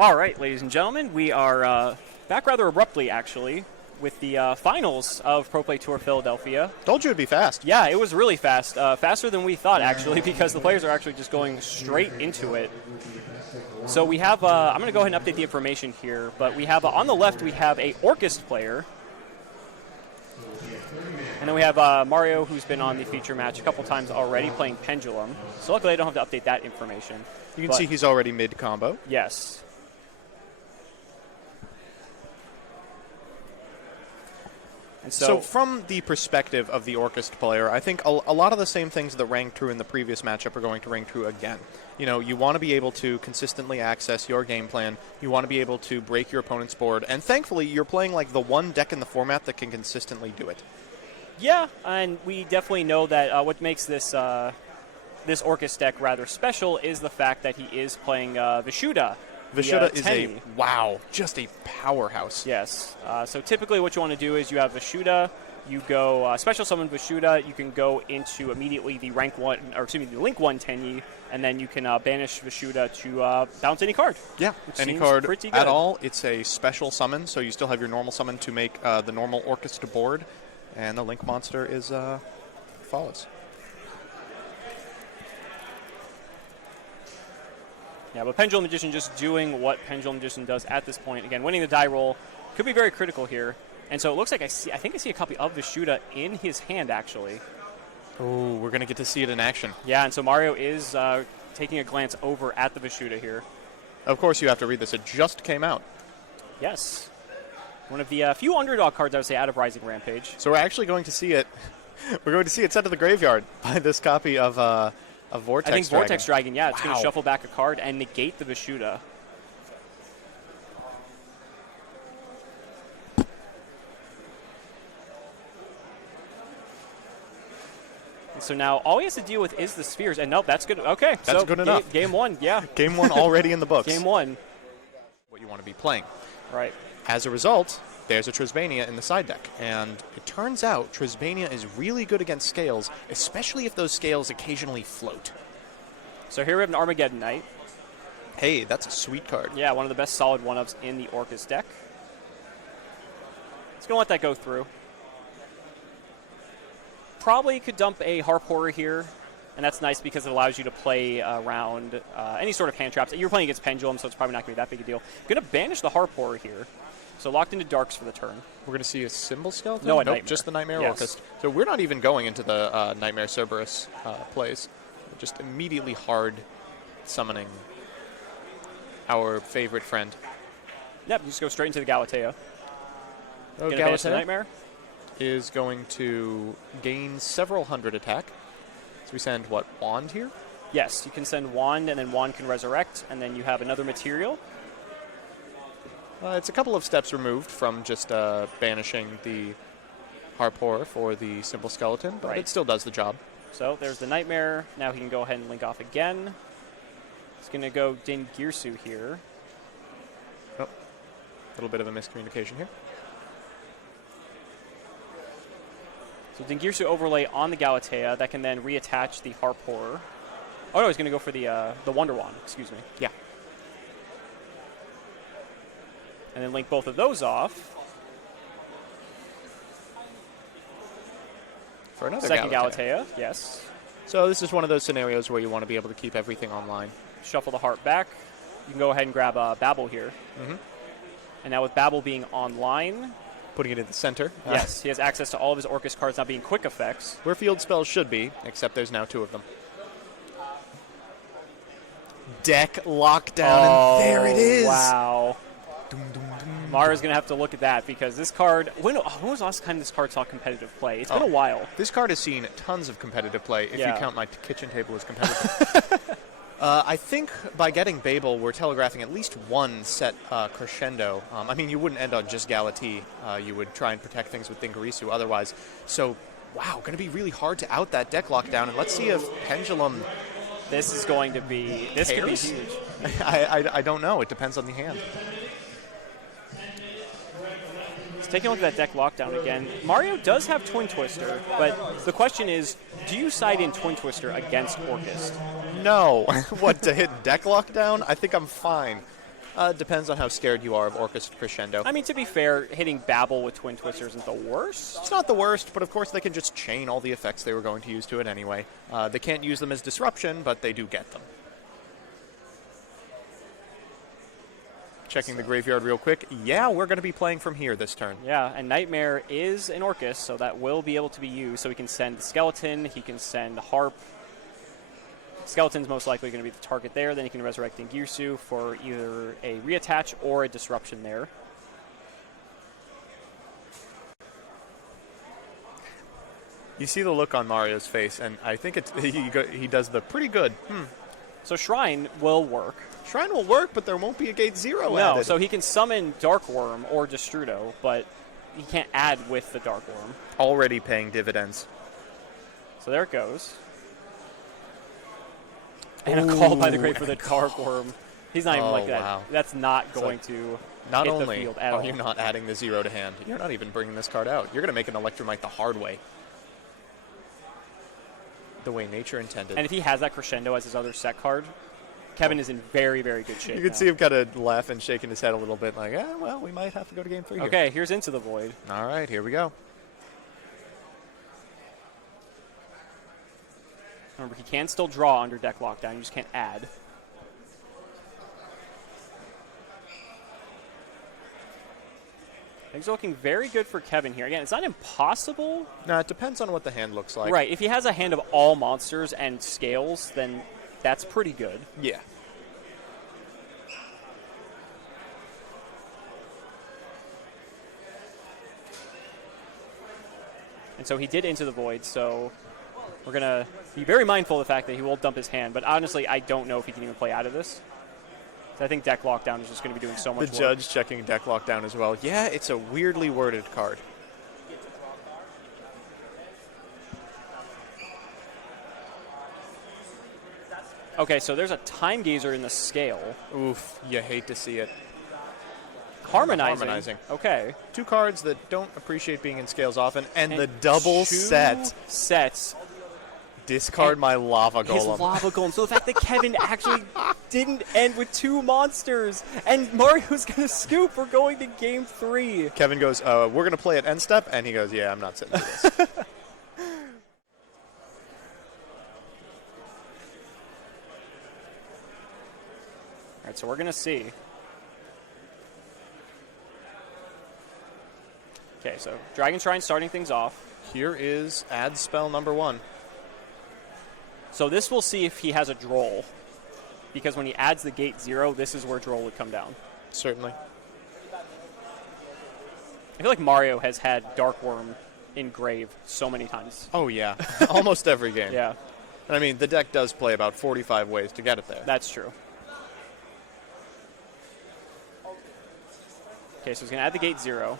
All right, ladies and gentlemen, we are back rather abruptly, actually, with the finals of Pro Play Tour Philadelphia. Told you it'd be fast. Yeah, it was really fast. Faster than we thought, actually, because the players are actually just going straight into it. So we have, I'm going to go ahead and update the information here, but we have, on the left, we have a Orcust player. And then we have Mario, who's been on the feature match a couple times already, playing Pendulum. So luckily I don't have to update that information. You can see he's already mid-combo. Yes. And so from the perspective of the Orcust player, I think a lot of the same things that rang true in the previous matchup are going to ring true again. You know, you want to be able to consistently access your game plan. You want to be able to break your opponent's board. And thankfully, you're playing like the one deck in the format that can consistently do it. Yeah, and we definitely know that what makes this this Orcust deck rather special is the fact that he is playing Vishuda. Vishuda is just a powerhouse. Yes. So typically what you want to do is you have Vishuda, you go special summon Vishuda, you can go into immediately the rank 1, or excuse me, the link 1 Tenyi, and then you can banish Vishuda to bounce any card. Yeah, any card at all. It's a special summon, so you still have your normal summon to make the normal Orcust board, and the link monster is follows. Yeah, but Pendulum Magician just doing what Pendulum Magician does at this point. Again, winning the die roll could be very critical here. And so it looks like I think I see a copy of Vishuda in his hand, actually. Oh, we're going to get to see it in action. Yeah, and so Mario is taking a glance over at the Vishuda here. Of course, you have to read this. It just came out. Yes. One of the few underdog cards, I would say, out of Rising Rampage. So we're actually going to see it. We're going to see it sent to the graveyard by this copy of Vortex Dragon. I think Vortex Dragon, yeah. It's going to shuffle back a card and negate the Vishuda. And so now all he has to deal with is the spheres. And nope, that's good. Okay. That's good enough. Game one, yeah. Game one already in the books. Game one. What you want to be playing. Right. As a result, there's a Trisbania in the side deck. And it turns out Trisbania is really good against scales, especially if those scales occasionally float. So here we have an Armageddon Knight. Hey, that's a sweet card. Yeah, one of the best solid one-ups in the Orcust deck. Just going to let that go through. Probably could dump a Harp Horror here, and that's nice because it allows you to play around any sort of hand traps. You're playing against Pendulum, so it's probably not going to be that big a deal. Going to banish the Harp Horror here. So locked into Darks for the turn. We're going to see a Symbol Skeleton? No, nope, just the Nightmare Orcust. So we're not even going into the Nightmare Cerberus plays. We're just immediately hard summoning our favorite friend. Yep, just go straight into the Galatea. Oh, Galatea the Nightmare is going to gain several hundred attack. So we send, what, Wand here? Yes, you can send Wand, and then Wand can resurrect, and then you have another material. It's a couple of steps removed from just banishing the Harp Horror for the Symbol Skeleton, but it still does the job. So there's the Nightmare. Now he can go ahead and link off again. He's going to go Dingirsu here. Oh, a little bit of a miscommunication here. So Dingirsu overlay on the Galatea. That can then reattach the Harp Horror. Oh, no, he's going to go for the Wonder Wand, excuse me. Yeah. And then link both of those off. For another second Galatea, yes. So this is one of those scenarios where you want to be able to keep everything online. Shuffle the Harp back. You can go ahead and grab Babel here. Mm-hmm. And now with Babel being online... Putting it in the center. Yes, he has access to all of his Orcust cards now being quick effects. Where field spells should be, except there's now 2 of them. Deck lockdown, and there it is. Wow. Mario's going to have to look at that because this card... When was the last time this card saw competitive play? It's been a while. This card has seen tons of competitive play, if you count my kitchen table as competitive. I think by getting Babel, we're telegraphing at least one set crescendo. I mean, you wouldn't end on just Galatea. You would try and protect things with Dingirsu otherwise. So, wow, going to be really hard to out that deck lockdown. And let's see if Pendulum... This is going to be... This could be huge. I don't know. It depends on the hand. Taking a look at that deck lockdown again, Mario does have Twin Twister, but the question is, do you side in Twin Twister against Orcust? No. What, to hit deck lockdown? I think I'm fine. Depends on how scared you are of Orcust Crescendo. I mean, to be fair, hitting Babel with Twin Twister isn't the worst. It's not the worst, but of course they can just chain all the effects they were going to use to it anyway. They can't use them as disruption, but they do get them. Checking the graveyard real quick. Yeah, we're going to be playing from here this turn. Yeah, and Nightmare is an Orcust, so that will be able to be used. So he can send the Skeleton, he can send Harp. Skeleton's most likely going to be the target there. Then he can resurrect Ngirsu for either a reattach or a disruption there. You see the look on Mario's face, and I think he does the pretty good. So Shrine will work. Shrine will work, but there won't be a gate 0 No, added. so he can summon Dark Worm or Destrudo, but he can't add with the Dark Worm. Already paying dividends. So there it goes. And a call by the Grave for the Dark Worm. He's not even like that. Wow. That's not going to Not hit only the field at all. are you not adding the 0 to hand, you're not even bringing this card out. You're going to make an Electromite the hard way. The way nature intended. And if he has that Crescendo as his other set card, Kevin is in very, very good shape. You can see him kind of laughing, shaking his head a little bit, like, well, we might have to go to game 3 here. Okay, here's Into the Void. All right, here we go. Remember, he can still draw under deck lockdown. You just can't add. Things are looking very good for Kevin here. Again, it's not impossible. No, it depends on what the hand looks like. Right, if he has a hand of all monsters and scales, then that's pretty good. Yeah. And so he did Into the Void, so we're going to be very mindful of the fact that he will dump his hand. But honestly, I don't know if he can even play out of this. So I think deck lockdown is just going to be doing so much work. The judge checking deck lockdown as well. Yeah, it's a weirdly worded card. Okay, so there's a Time Gazer in the scale. Oof, you hate to see it. Harmonizing. Okay. 2 cards that don't appreciate being in scales often, and the double 2 set. sets. Discard my Lava Golem. His Lava Golem. So the fact that Kevin actually didn't end with 2 monsters, and Mario's going to scoop. We're going to game 3. Kevin goes, we're going to play at end step, and he goes, yeah, I'm not sitting for this. All right, so we're going to see. Okay, so Dragon Shrine starting things off. Here is add spell number 1. So this will see if he has a Droll, because when he adds the gate 0, this is where Droll would come down. Certainly. I feel like Mario has had Dark Worm in Grave so many times. Oh, yeah. Almost every game. Yeah. And I mean, the deck does play about 45 ways to get it there. That's true. Okay, so he's going to add the gate 0.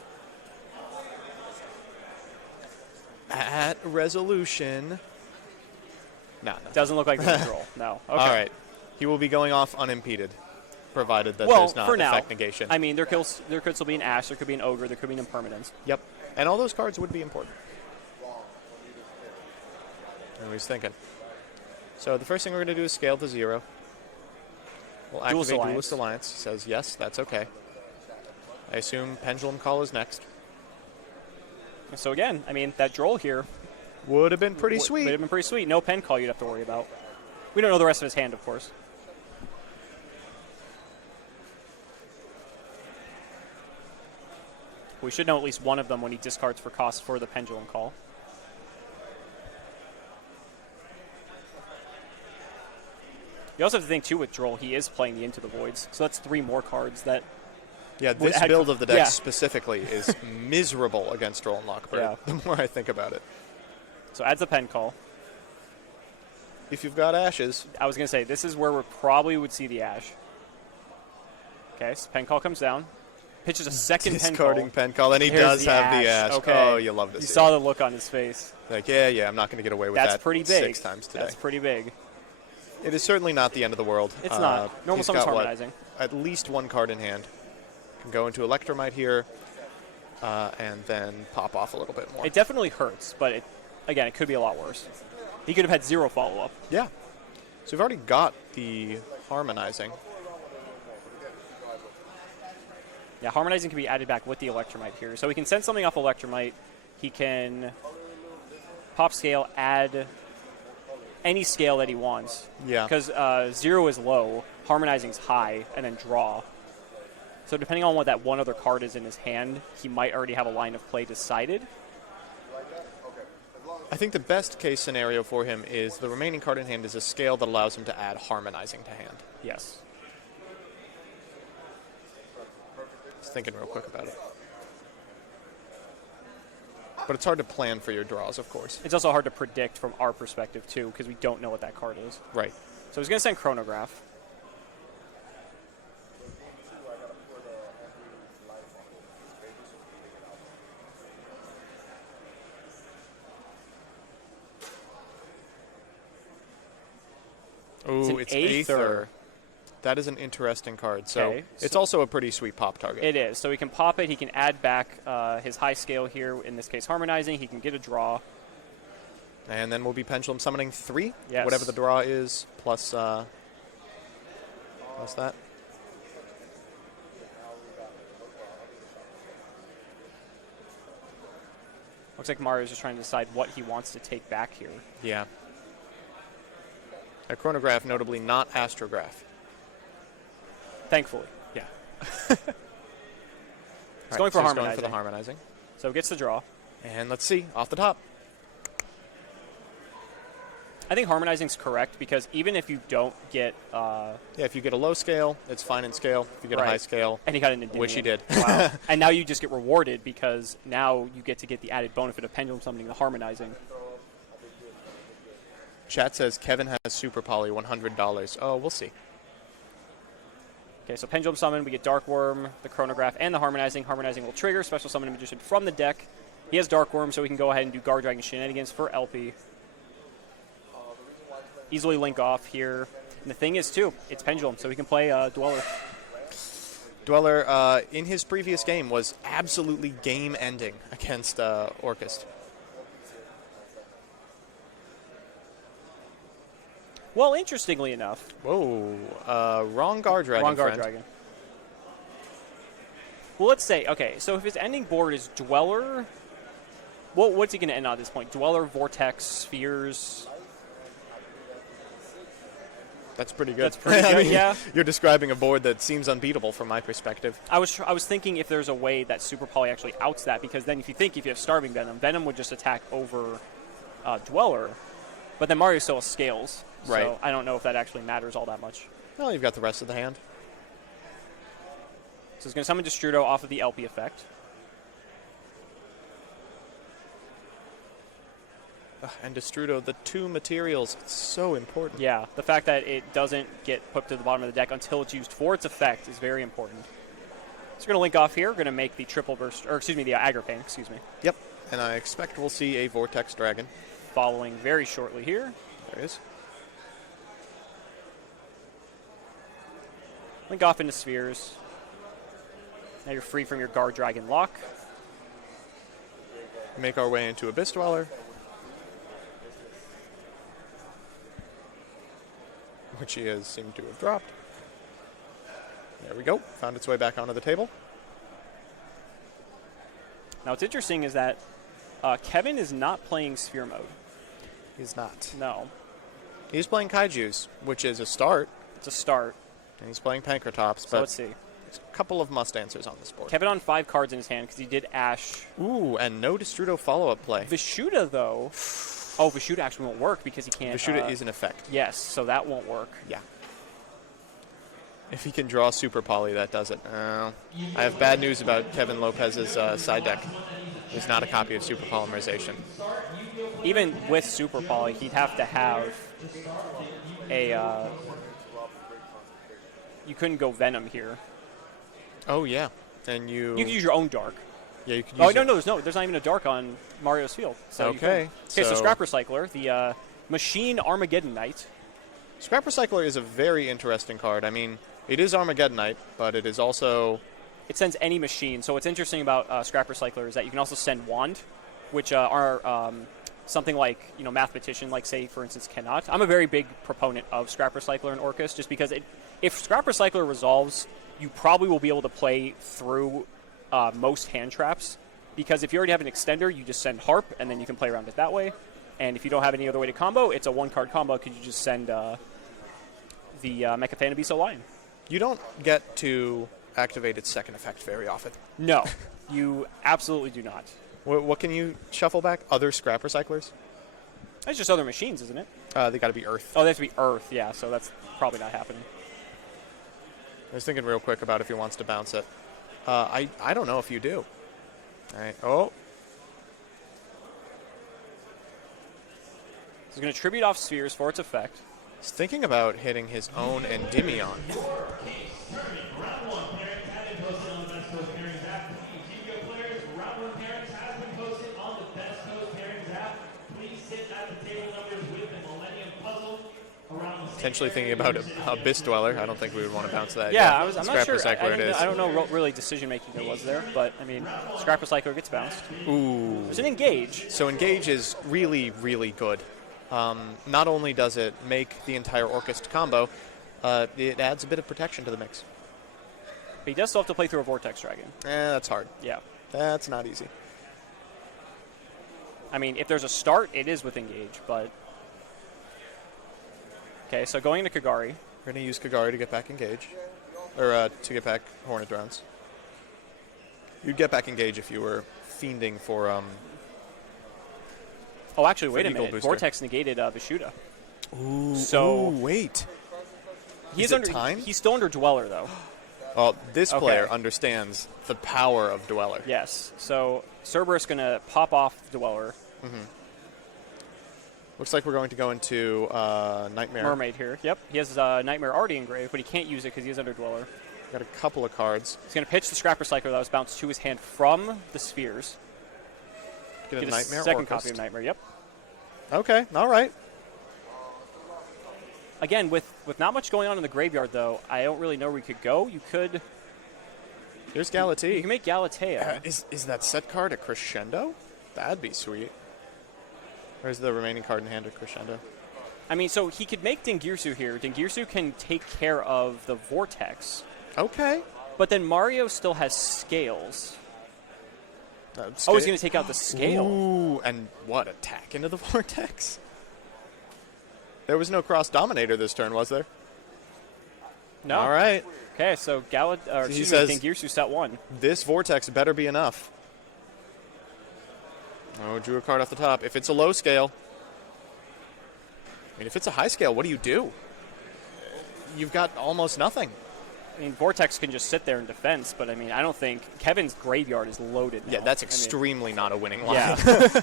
At resolution. No. Doesn't look like there's a Droll. No. Okay. All right. He will be going off unimpeded, provided that Well, there's not for now, effect negation. I mean, there could still be an Ash, there could be an Ogre, there could be an Impermanence. Yep. And all those cards would be important. I know what he's thinking. So the first thing we're going to do is scale to 0. We'll activate Duelist Alliance. He says, yes, that's okay. I assume Pendulum Call is next. So again, I mean, that Droll here would have been pretty sweet. Would have been pretty sweet. No pen call you'd have to worry about. We don't know the rest of his hand, of course. We should know at least one of them when he discards for cost for the Pendulum Call. You also have to think, too, with Droll, he is playing the Into the Voids. So that's 3 more cards that... Yeah, this build of the deck specifically is miserable against Droll and Lockbird, the more I think about it. So adds the pen call. If you've got Ashes. I was going to say, this is where we probably would see the Ash. Okay, so pen call comes down. Pitches a second pen call. Discarding pen call, and he does have the Ash. Okay. Oh, you love to see it. You saw the look on his face. Like, yeah, I'm not going to get away with that. That's pretty big. 6 times today. That's pretty big. It is certainly not the end of the world. It's not. Normal summon's harmonizing. At least 1 card in hand. Can go into Electromite here, and then pop off a little bit more. It definitely hurts, but again, it could be a lot worse. He could have had 0 follow-up. Yeah. So we've already got the harmonizing. Yeah, Harmonizing can be added back with the Electromite here. So he can send something off Electromite. He can pop scale, add any scale that he wants. Yeah. Because 0 is low, Harmonizing's high, and then draw. So depending on what that one other card is in his hand, he might already have a line of play decided. I think the best case scenario for him is the remaining card in hand is a scale that allows him to add Harmonizing to hand. Yes. Just thinking real quick about it. But it's hard to plan for your draws, of course. It's also hard to predict from our perspective, too, because we don't know what that card is. Right. So he's going to send Chronograph. Ooh, it's Aether. That is an interesting card. So it's also a pretty sweet pop target. It is. So he can pop it. He can add back his high scale here, in this case Harmonizing. He can get a draw. And then we'll be Pendulum summoning 3, yes. Whatever the draw is, plus what's that? Looks like Mario's just trying to decide what he wants to take back here. Yeah. A Chronograph, notably not Astrograph. Thankfully. Yeah. He's going for Harmonizing. Going for the Harmonizing. So gets the draw. And let's see, off the top. I think Harmonizing's correct because even if you don't get... yeah, if you get a low scale, it's fine in scale. If you get a high scale, and he got an Endymion. Which he did. Wow. And now you just get rewarded because now you get to get the added benefit of Pendulum summoning the Harmonizing. Chat says Kevin has Super Poly, $100. Oh, we'll see. Okay, so Pendulum Summon, we get Dark Worm, the Chronograph, and the Harmonizing. Harmonizing will trigger, special summon a Magician from the deck. He has Dark Worm, so we can go ahead and do Guard Dragon Shenanigans for LP. Easily link off here. And the thing is, too, it's Pendulum, so we can play Dweller. Dweller, in his previous game, was absolutely game-ending against Orcust. Well, interestingly enough... Whoa, wrong Guard Dragon, Wrong Guard friend. Dragon. Well, let's say, okay, so if his ending board is Dweller, what's he going to end on at this point? Dweller, Vortex, Spheres... That's pretty good. That's pretty good, yeah. You're describing a board that seems unbeatable from my perspective. I was thinking if there's a way that Super Poly actually outs that, because then if you have Starving Venom, Venom would just attack over Dweller, but then Mario still has Scales. Right. So I don't know if that actually matters all that much. Well, you've got the rest of the hand. So he's going to summon Destrudo off of the LP effect. And Destrudo, the 2 materials, it's so important. Yeah, the fact that it doesn't get put to the bottom of the deck until it's used for its effect is very important. So we're going to link off here. We're going to make the triple burst, or excuse me, the Aggro Pain, excuse me. Yep, and I expect we'll see a Vortex Dragon. Following very shortly here. There it is. Link off into Spheres. Now you're free from your Guard Dragon lock. Make our way into Abyss Dweller. Which he has seemed to have dropped. There we go. Found its way back onto the table. Now what's interesting is that Kevin is not playing Sphere mode. He's not. No. He's playing Kaijus, which is a start. It's a start. And he's playing Pankratops, So but let's see. there's a couple of must answers on this board. Kevin on 5 cards in his hand because he did Ash. Ooh, and no Destrudo follow-up play. Vishuda, though. Oh, Vishuda actually won't work because he can't. Vishuda is an effect. Yes, so that won't work. Yeah. If he can draw Super Poly, that does it. I have bad news about Kevin Lopez's side deck. There's not a copy of Super Polymerization. Even with Super Poly, he'd have to have a... you couldn't go Venom here. Oh, yeah. And you... You could use your own Dark. Yeah, you could use... There's not even a Dark on Mario's field. So okay. So Scrap Recycler, the Machine Armageddon Knight. Scrap Recycler is a very interesting card. I mean, it is Armageddonite, but it is also... It sends any machine. So what's interesting about Scrap Recycler is that you can also send Wand, which are something like, Mathematician, like, say, for instance, cannot. I'm a very big proponent of Scrap Recycler and Orcust, just because if Scrap Recycler resolves, you probably will be able to play through most hand traps, because if you already have an extender, you just send Harp, and then you can play around it that way. And if you don't have any other way to combo, it's a one-card combo because you just send the Mecha Thanabeso Lion. You don't get to activate its second effect very often. No, you absolutely do not. What can you shuffle back? Other scrap recyclers? It's just other machines, isn't it? They got to be Earth. Oh, they have to be Earth, yeah, so that's probably not happening. I was thinking real quick about if he wants to bounce it. I don't know if you do. All right. Oh. He's going to tribute off Spheres for its effect. He's thinking about hitting his own Endymion. Potentially thinking about Abyss Dweller. I don't think we would want to bounce that. Yeah, I'm not Scrap sure. Recycler I don't know what really decision-making there was there, but, I mean, Scrap Recycler gets bounced. Ooh. There's an Engage. So Engage is really, really good. Not only does it make the entire Orcust combo, it adds a bit of protection to the mix. But he does still have to play through a Vortex Dragon. That's hard. Yeah. That's not easy. I mean, if there's a start, it is with Engage, but... Okay, so going into Kagari. We're going to use Kagari to get back Engage. Or to get back Hornet Drones. You'd get back Engage if you were fiending for... Oh, actually, wait a Eagle minute. Booster. Vortex negated Vishuda. Ooh, So- wait. He's Is it under, time? He's still under Dweller, though. Well, this player Okay. understands the power of Dweller. Yes. So Cerberus going to pop off Dweller. Looks like we're going to go into Nightmare. Mermaid here. Yep. He has Nightmare already engraved, but he can't use it because he is under Dweller. Got a couple of cards. He's going to pitch the Scrap Recycler that was bounced to his hand from the Spheres. Get a Get Nightmare a second Orcust. copy of Nightmare, yep. Okay, all right. Again, with not much going on in the graveyard, though, I don't really know where you could go. You could... Here's You Galatea. can make Galatea. Is that set card a Crescendo? That'd be sweet. Where's the remaining card in hand of Crescendo? I mean, so he could make Dingirsu here. Dingirsu can take care of the Vortex. Okay. But then Mario still has Scales. Oh, he's going to take out the Scale. Ooh, and what, attack into the Vortex? There was no Cross Dominator this turn, was there? No. All right. Okay, so He says- Dingirsu set 1. This Vortex better be enough. Oh, drew a card off the top. If it's a low scale. I mean, if it's a high scale, what do you do? You've got almost nothing. I mean, Vortex can just sit there in defense, but I mean, I don't think Kevin's graveyard is loaded now. Yeah, that's I mean, extremely not a winning line. yeah.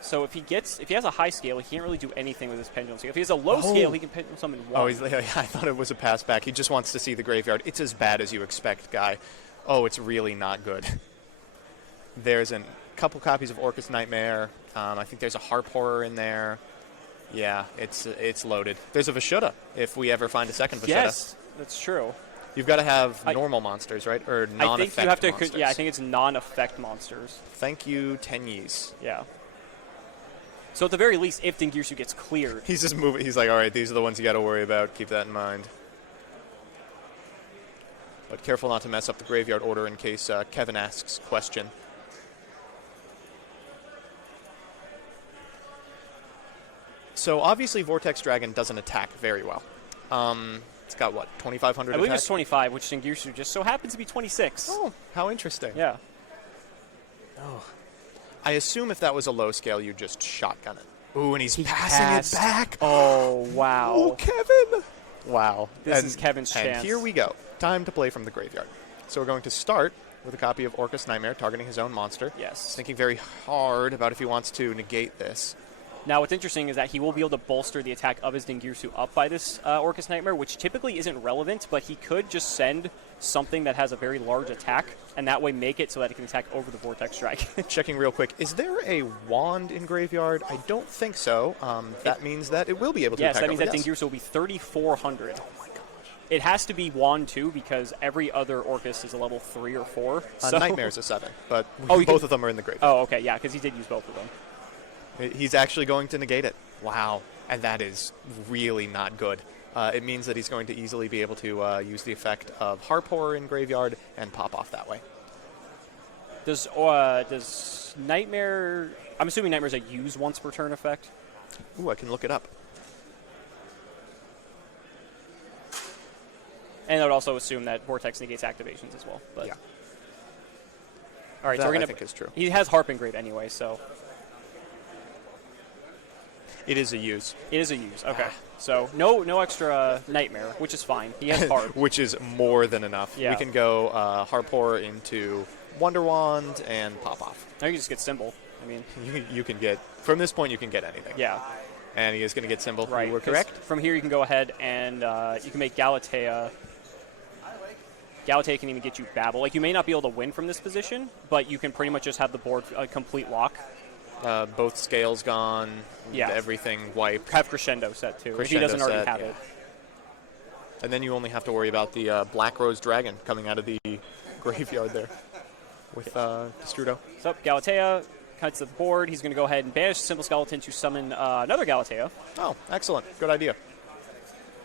So if he has a high scale, he can't really do anything with his pendulum scale. If he has a low scale, he can pendulum summon 1. Oh, I thought it was a pass back. He just wants to see the graveyard. It's as bad as you expect, guy. Oh, it's really not good. There's a couple copies of Orcust Nightmare. I think there's a Harp Horror in there. Yeah, it's loaded. There's a Vishuda, if we ever find a second Vishuda. Yes, that's true. You've got to have normal monsters, right? Or non-effect I think you have to. monsters. Yeah, I think it's non-effect monsters. Thank you, Tenyis. Yeah. So at the very least, if Dingirsu gets cleared, He's just moving. He's like, all right, these are the ones you got to worry about. Keep that in mind. But careful not to mess up the graveyard order in case Kevin asks question. So obviously Vortex Dragon doesn't attack very well. It's got, what, 2,500 I believe attack? it's 25, which Dingirsu just so happens to be 26. Oh, how interesting. Yeah. Oh. I assume if that was a low scale, you'd just shotgun it. Ooh, and he's passing passed. it back. Oh, wow. Oh, Kevin. Wow. This is Kevin's chance. And here we go. Time to play from the graveyard. So we're going to start with a copy of Orcust Nightmare, targeting his own monster. Yes. Thinking very hard about if he wants to negate this. Now, what's interesting is that he will be able to bolster the attack of his Dingirsu up by this Orcust Nightmare, which typically isn't relevant, but he could just send something that has a very large attack, and that way make it so that it can attack over the Vortex Strike. Checking real quick. Is there a wand in graveyard? I don't think so. That means that it will be able to Yes, attack that means over. that Yes. Dingirsu will be 3,400. Oh my gosh. It has to be wand 2 because every other Orcust is a level 3 or 4. So. Nightmare's a 7, but Oh, both of them are in the graveyard. Oh, okay, yeah, because he did use both of them. He's actually going to negate it. Wow. And that is really not good. It means that he's going to easily be able to use the effect of Harp Horror in Graveyard and pop off that way. Does Nightmare... I'm assuming Nightmare's a use once per turn effect? Ooh, I can look it up. And I would also assume that Vortex negates activations as well. But. Yeah. All right, that so we're gonna, I think is true. He has Harp Engrave anyway, so... It is a use. It is a use, okay. So no extra Nightmare, which is fine. He has Harp. Which is more than enough. Yeah. We can go Harp Horror into Wonder Wand and pop off. Now you can just get Symbol. I mean... You can get... From this point, you can get anything. Yeah. And he is going to get Symbol. Right. You were correct. From here, you can go ahead and you can make Galatea. Galatea can even get you Babel. Like, you may not be able to win from this position, but you can pretty much just have the board a complete lock. Both scales gone. Yeah. Everything wiped. Have Crescendo set, too, if he doesn't already have it. And then you only have to worry about the Black Rose Dragon coming out of the graveyard there with Destrudo. So, Galatea cuts the board. He's going to go ahead and banish Simple Skeleton to summon another Galatea. Oh, excellent. Good idea.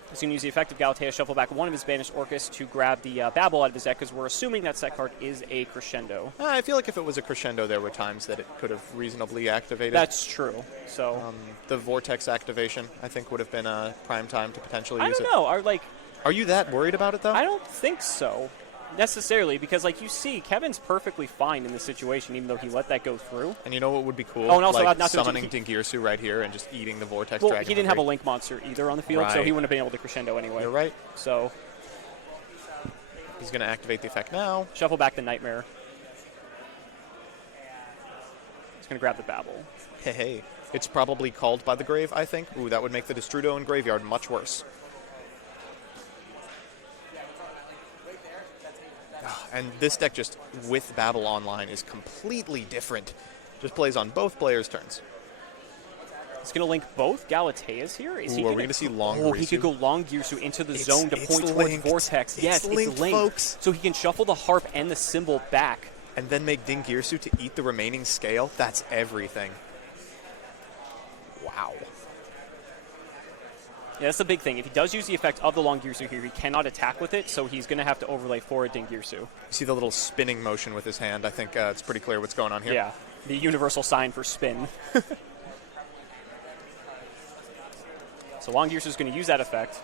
He's going to use the effect of Galatea, shuffle back one of his banished Orcust to grab the Babel out of his deck, because we're assuming that set card is a Crescendo. I feel like if it was a Crescendo, there were times that it could have reasonably activated. That's true. So the Vortex activation, I think, would have been a prime time to potentially use it. I don't know. Are you that worried about it, though? I don't think so, necessarily, because, like, you see, Kevin's perfectly fine in this situation, even though he let that go through. And you know what would be cool? Oh, and also like not to summoning Dingirsu right here and just eating the Vortex Well, Dragon. he didn't have a Link monster either on the field, so he wouldn't have been able to Crescendo anyway. You're right. So he's going to activate the effect now. Shuffle back the Nightmare. He's going to grab the Babel. Hey. It's probably called by the grave, I think. Ooh, that would make the Destrudo in Graveyard much worse. And this deck just, with Babel Online, is completely different. Just plays on both players' turns. He's going to link both Galateas here. Is he are we going to see Long Oh, Girsu? he could go Long Girsu into the zone to point towards linked. Vortex. Yes, it's linked, folks. So he can shuffle the Harp and the Symbol back. And then make Dingirsu to eat the remaining scale? That's everything. Wow. Yeah, that's the big thing. If he does use the effect of the Long Girsu here, he cannot attack with it, so he's going to have to overlay for a Dingirsu. You see the little spinning motion with his hand. I think it's pretty clear what's going on here. Yeah, the universal sign for spin. So Long Girsu is going to use that effect.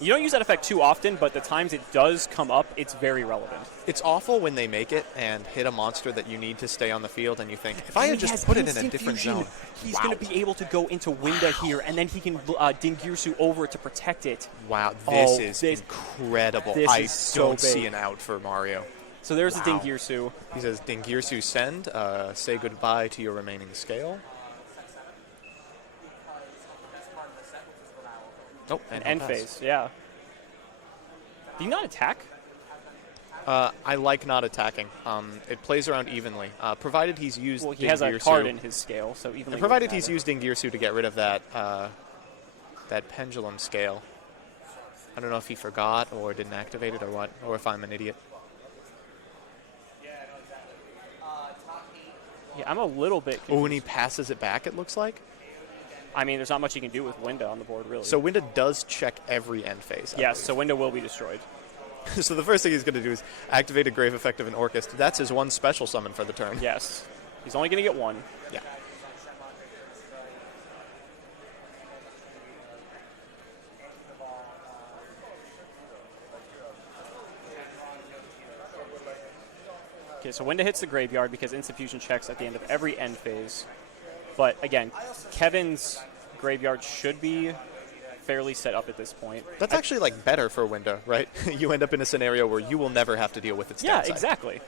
You don't use that effect too often, but the times it does come up, it's very relevant. It's awful when they make it and hit a monster that you need to stay on the field, and you think, if I had just put it in a different zone. He's going to be able to go into Winda here, and then he can Dingirsu over to protect it. Wow, this is incredible. I don't see an out for Mario. So there's the Dingirsu. He says, Dingirsu send, say goodbye to your remaining scale. Oh, and end phase, yeah. Do you not attack? I like not attacking. It plays around evenly, provided he's used. Well, he has a card in his scale, so evenly. And provided he's used Dingirsu to get rid of that that Pendulum scale. I don't know if he forgot or didn't activate it or what, or if I'm an idiot. Yeah, I'm a little bit confused. Oh, when he passes it back, it looks like. I mean, there's not much you can do with Winda on the board, really. So Winda does check every end phase. Yes, so Winda will be destroyed. So the first thing he's going to do is activate a Grave Effect of an Orcust. That's his one special summon for the turn. Yes. He's only going to get one. Yeah. Okay, so Winda hits the graveyard because Instant Fusion checks at the end of every end phase. But again, Kevin's graveyard should be fairly set up at this point. That's actually like better for Winda, right? You end up in a scenario where you will never have to deal with its downside. Yeah, exactly.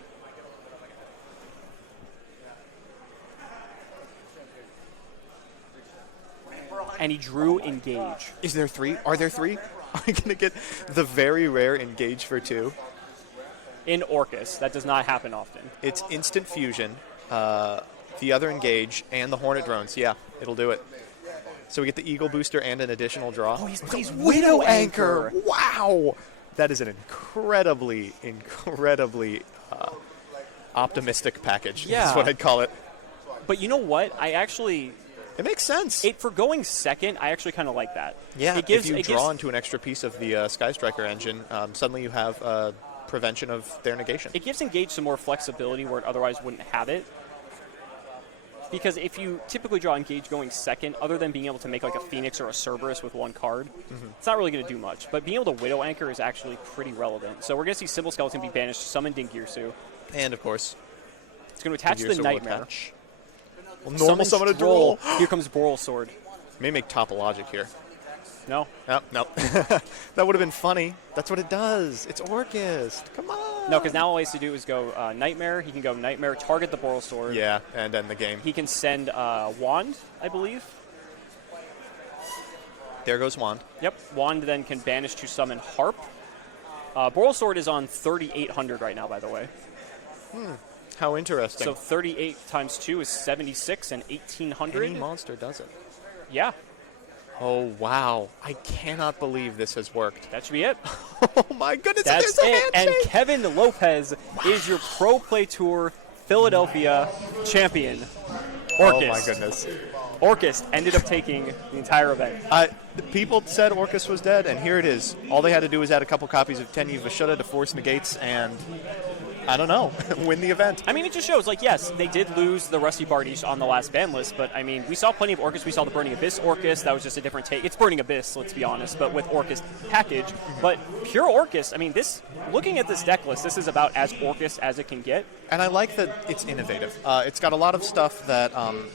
And he drew Engage. Is there three? Are there three? Are we going to get the very rare Engage for two? In Orcust. That does not happen often. It's Instant Fusion, the other Engage, and the Hornet Drones. Yeah, it'll do it. So we get the Eagle Booster and an additional draw. Oh, he plays Widow Anchor. Wow! That is an incredibly optimistic package. Yeah. Is what I'd call it. But you know what? I actually... It makes sense. For going second, I actually kind of like that. Yeah, if you draw into an extra piece of the Sky Striker engine, suddenly you have prevention of their negation. It gives Engage some more flexibility where it otherwise wouldn't have it. Because if you typically draw Engage going second, other than being able to make like a Phoenix or a Cerberus with one card, it's not really going to do much. But being able to Widow Anchor is actually pretty relevant. So we're going to see Symbol Skeleton be banished, summoned in Girsu. And, of course, it's going to attach to the Nightmare. Well, normal summon a duel. Here comes Boral Sword. May make Topologic here. No. No. That would have been funny. That's what it does. It's Orcust. Come on. No, because now all he has to do is go Nightmare. He can go Nightmare, target the Boral Sword. Yeah, and end the game. He can send Wand, I believe. There goes Wand. Yep. Wand then can banish to summon Harp. Boral Sword is on 3,800 right now, by the way. How interesting. So 38 times 2 is 76 and 1,800. Any monster does it. Yeah. Oh, wow. I cannot believe this has worked. That should be it. Oh, my goodness. That's it. And Kevin Lopez is your Pro Play Tour Philadelphia champion. Orcust. Oh, my goodness. Orcust ended up taking the entire event. The people said Orcust was dead, and here it is. All they had to do was add a couple copies of Tenyi Vishuddha to force negates, and I don't know, win the event. I mean, it just shows, like, yes, they did lose the Rusty Bardiche on the last ban list, but, I mean, we saw plenty of Orcust. We saw the Burning Abyss Orcust. That was just a different take. It's Burning Abyss, let's be honest, but with Orcust package. But pure Orcust, I mean, looking at this deck list, this is about as Orcust as it can get. And I like that it's innovative. It's got a lot of stuff that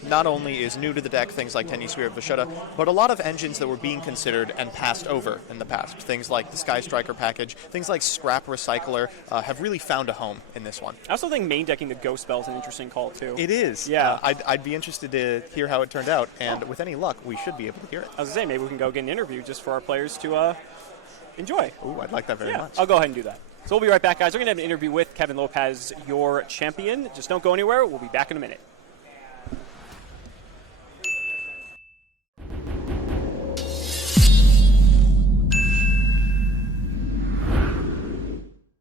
not only is new to the deck, things like Tenyi Sphere of Vishuddha, but a lot of engines that were being considered and passed over in the past. Things like the Sky Striker package, things like Scrap Recycler have really found a home in this one. I also think main decking the Ghost Spell is an interesting call, too. It is. Yeah. I'd be interested to hear how it turned out, and with any luck, we should be able to hear it. I was going to say, maybe we can go get an interview just for our players to enjoy. Ooh, I'd like that very much. I'll go ahead and do that. So we'll be right back, guys. We're going to have an interview with Kevin Lopez, your champion. Just don't go anywhere. We'll be back in a minute.